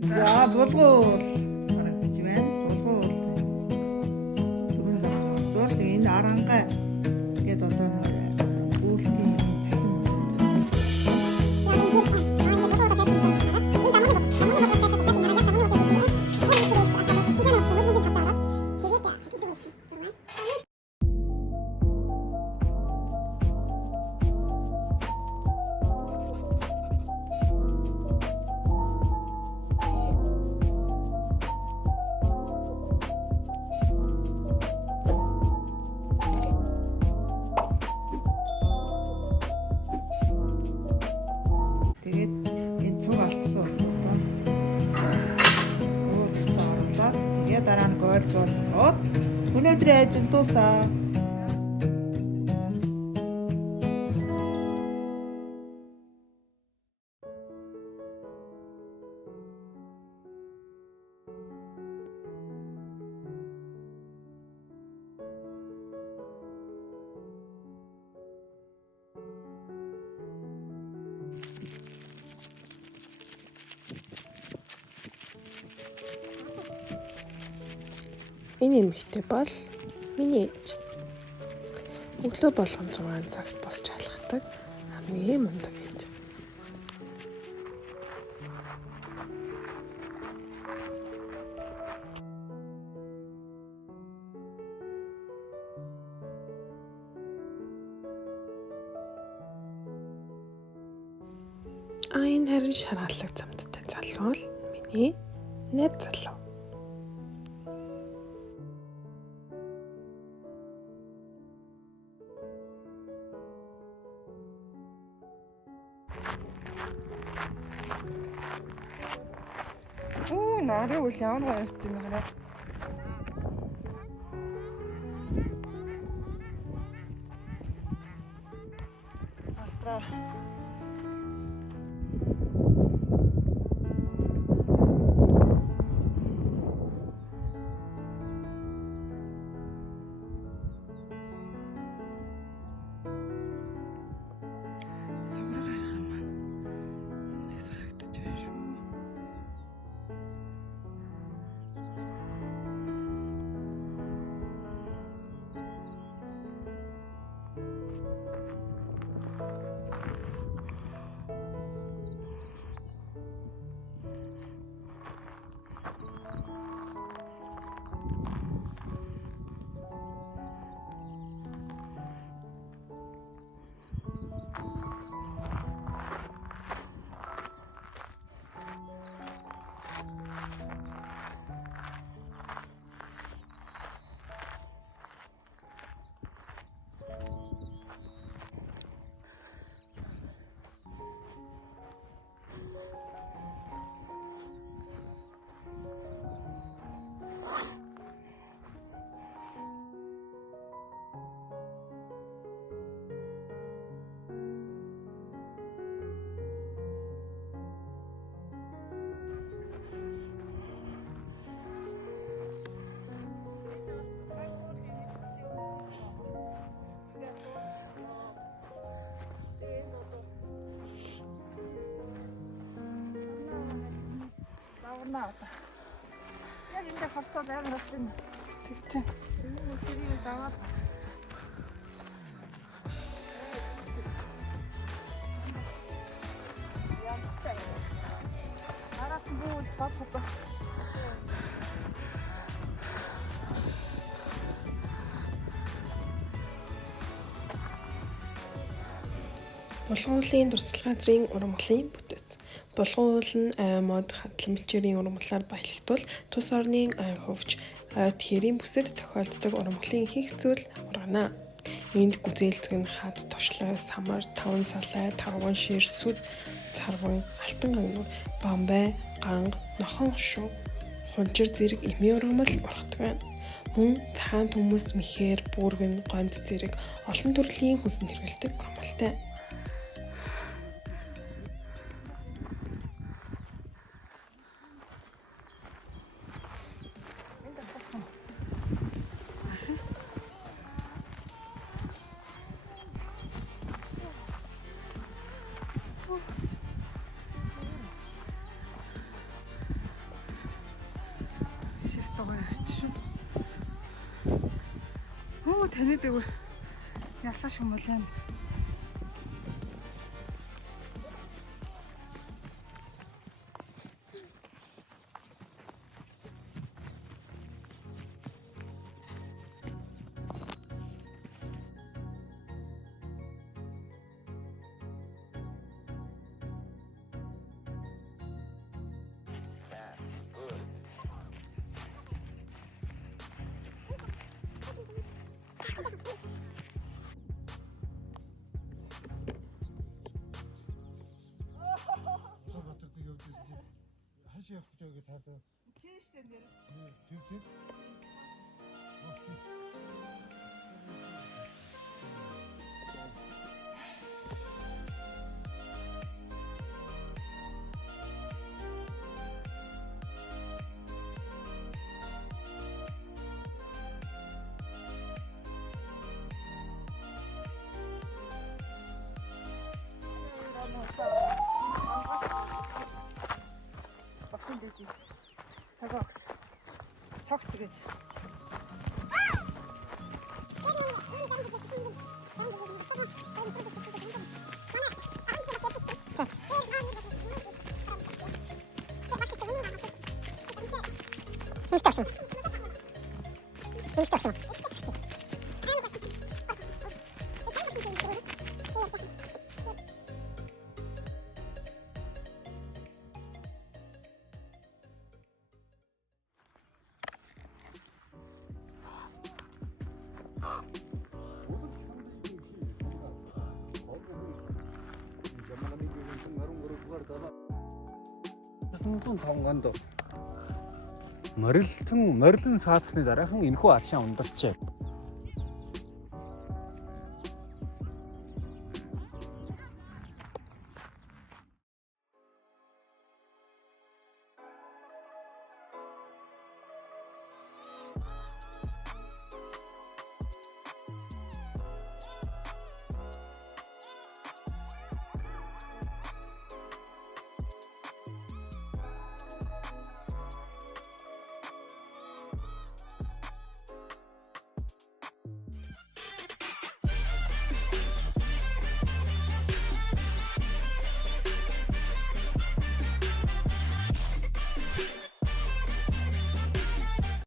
За булгуул харагдаж байна. Булгуул. Түрүүн зурж тэгээ энэ арангаа тэгээд одоо үүлтийн цахим тэгээд энэ цуг алгасан усудаа уурсан орлоо. Тэгээд дараа нь гойлгоо зогоод өнөөдрийн ажил дуусаа. Энэ эмэгтэй бол миний ээж. Өглөө болгон 6 цагт босч алхдаг хамгийн мундаг ээж. Энэ харин шараалаг замдтай залуу бол миний найз залуу. Нарыг үл ямар гоё ирсэн юм бэ? Алтра. Савар гарах юм. Эндээс харагдаж байна шүү. Яг энэ харсаад амар болсон. Тэг чи. Энэ мөчрийг даваад араас нь бүү бат. Булгуулын дурсгал газрын ургамлын бүтэц. Булгуул нь мод хадламжирийн ургамлаар баялагтвал тус орны хөвч тэрийн бүсэд тохиолддог ургамлын ихэнх зүйл ургана. Энд гүзээлцэг нь хад, товчлой, самар, таван салай, тарван шир, сүд, царван, алтан гангур, бамбай, ганг, нохон шүү, хунчир зэрэг эмийн ургамал ургадаг байна. Мөн цаан төмөс, мэхээр, бүргэн, гомд зэрэг олон төрлийн хүнсэнд хэрэглэдэг ургамалтай. байгаа ярьж шүү. Хөө таниад өгөө. Яллаа шумал юм. 하시야 저기 다들 Тийштэй нэр. 뒤집 Багшин дэдий. Цагаа багш. Цогт тэгээд. Сунсун тонгонд морилтон саацсны дараахан энэхүү аршаа ундарчээ.